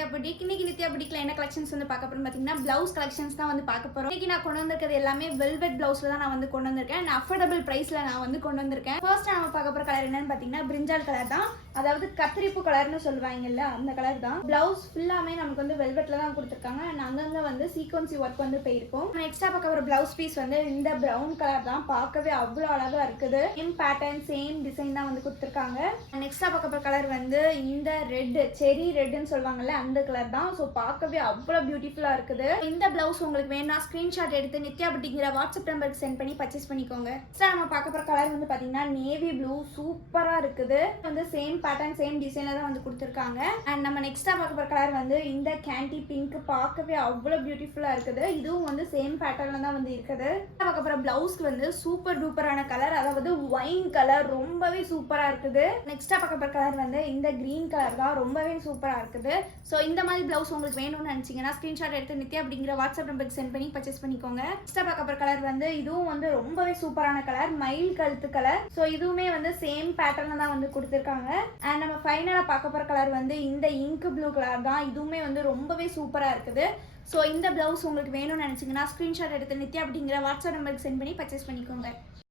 Nithya boutique. இன்னைக்கு நித்யா புட்டிக்ல என்ன collections வந்து பார்க்க போறோம் பார்த்தீங்கன்னா பிளவுஸ் கலெக்ஷன்ஸ் தான் வந்து பார்க்க போறோம். இன்னைக்கு நான் கொண்டு வந்திருக்கிறது எல்லாமே வெல்வெட் பிளவுஸ்ல தான் நான் வந்து கொண்டு வந்திருக்கேன். நான் அஃபோர்டபிள் பிரைஸ்ல நான் வந்து கொண்டு வந்திருக்கேன். ஃபர்ஸ்ட் நம்ம பார்க்க போற கலர் என்னன்னு பார்த்தீங்கன்னா பிரிஞ்சால் கலர் தான். அதாவது கத்திரிப்பு கலர்னு சொல்லுவாங்கல்ல அந்த கலர் தான். பிளவுஸ் ஃபுல்லாமே நமக்கு வந்து வெல்வெட்ல தான் கொடுத்துருக்காங்க. அண்ட் அங்கங்க வந்து சீக்வன்சி ஒர்க் வந்து போயிருக்கும். நெக்ஸ்டா பார்க்க போற பிளவுஸ் பீஸ் வந்து இந்த பிரவுன் கலர் தான். பார்க்கவே அவ்வளோ அழகா இருக்குது. சேம் பேட்டர்ன் சேம் டிசைன் தான் வந்து கொடுத்துருக்காங்க. நெக்ஸ்டா பார்க்க போற கலர் வந்து இந்த ரெட் செரி ரெட்னு சொல்லுவாங்கல்ல அந்த கலர் தான். ஸோ பார்க்கவே அவ்வளோ பியூட்டிஃபுல்லா இருக்குது. இந்த பிளவுஸ் உங்களுக்கு வேணா ஸ்கிரீன்ஷாட் எடுத்து நித்யா புட்டிக்ங்கிற வாட்ஸ்அப் நம்பருக்கு சென்ட் பண்ணி பர்ச்சேஸ் பண்ணிக்கோங்க. சார் நம்ம பார்க்க போற கலர் வந்து பாத்தீங்கன்னா நேவி ப்ளூ சூப்பரா இருக்குது. வந்து சேம் பேட்டர்ன் சேம் டிசைன்ல தான் வந்து கொடுத்துருக்காங்க. அண்ட் நம்ம நெக்ஸ்டா பார்க்க போற கலர் வந்து இந்த கேண்டி பிங்க் பார்க்கவே அவ்வளோ பியூட்டிஃபுல்லா இருக்குது. இதுவும் வந்து சேம் பேட்டர்ன்ல தான் வந்து இருக்குது. பார்க்க போற பிளவுஸ்க்கு வந்து சூப்பர் டூப்பரான கலர், அதாவது ஒயின் கலர் ரொம்பவே சூப்பரா இருக்குது. நெக்ஸ்டா பார்க்க போற கலர் வந்து இந்த கிரீன் கலர் தான். ரொம்பவே சூப்பரா இருக்குது. ஸோ இந்த மாதிரி பிளவுஸ் உங்களுக்கு வேணும்னு நினைச்சீங்கன்னா ஸ்கிரீன்ஷாட் எடுத்து நித்யா அப்படிங்கிற வாட்ஸ்அப் நம்பருக்கு சென்ட் பண்ணி பர்ச்சேஸ் பண்ணிக்கோங்க. நெக்ஸ்டா பார்க்க போற கலர் வந்து இதுவும் வந்து ரொம்பவே சூப்பரான கலர், மயில் கழுத்து கலர். ஸோ இதுவுமே வந்து சேம் பேட்டர்ன்ல தான் வந்து கொடுத்துருக்காங்க. அண்ட் நம்ம ஃபைனலா பார்க்க போற கலர் வந்து இந்த இங்க் ப்ளூ கலர் தான். இதுவுமே வந்து ரொம்பவே சூப்பரா இருக்குது. ஸோ இந்த பிளவுஸ் உங்களுக்கு வேணும்னு நினைச்சீங்கன்னா ஸ்கிரீன்ஷாட் எடுத்து நித்யா அப்படிங்கிற வாட்ஸ்அப் நம்பருக்கு சென்ட் பண்ணி பர்ச்சேஸ் பண்ணிக்கோங்க.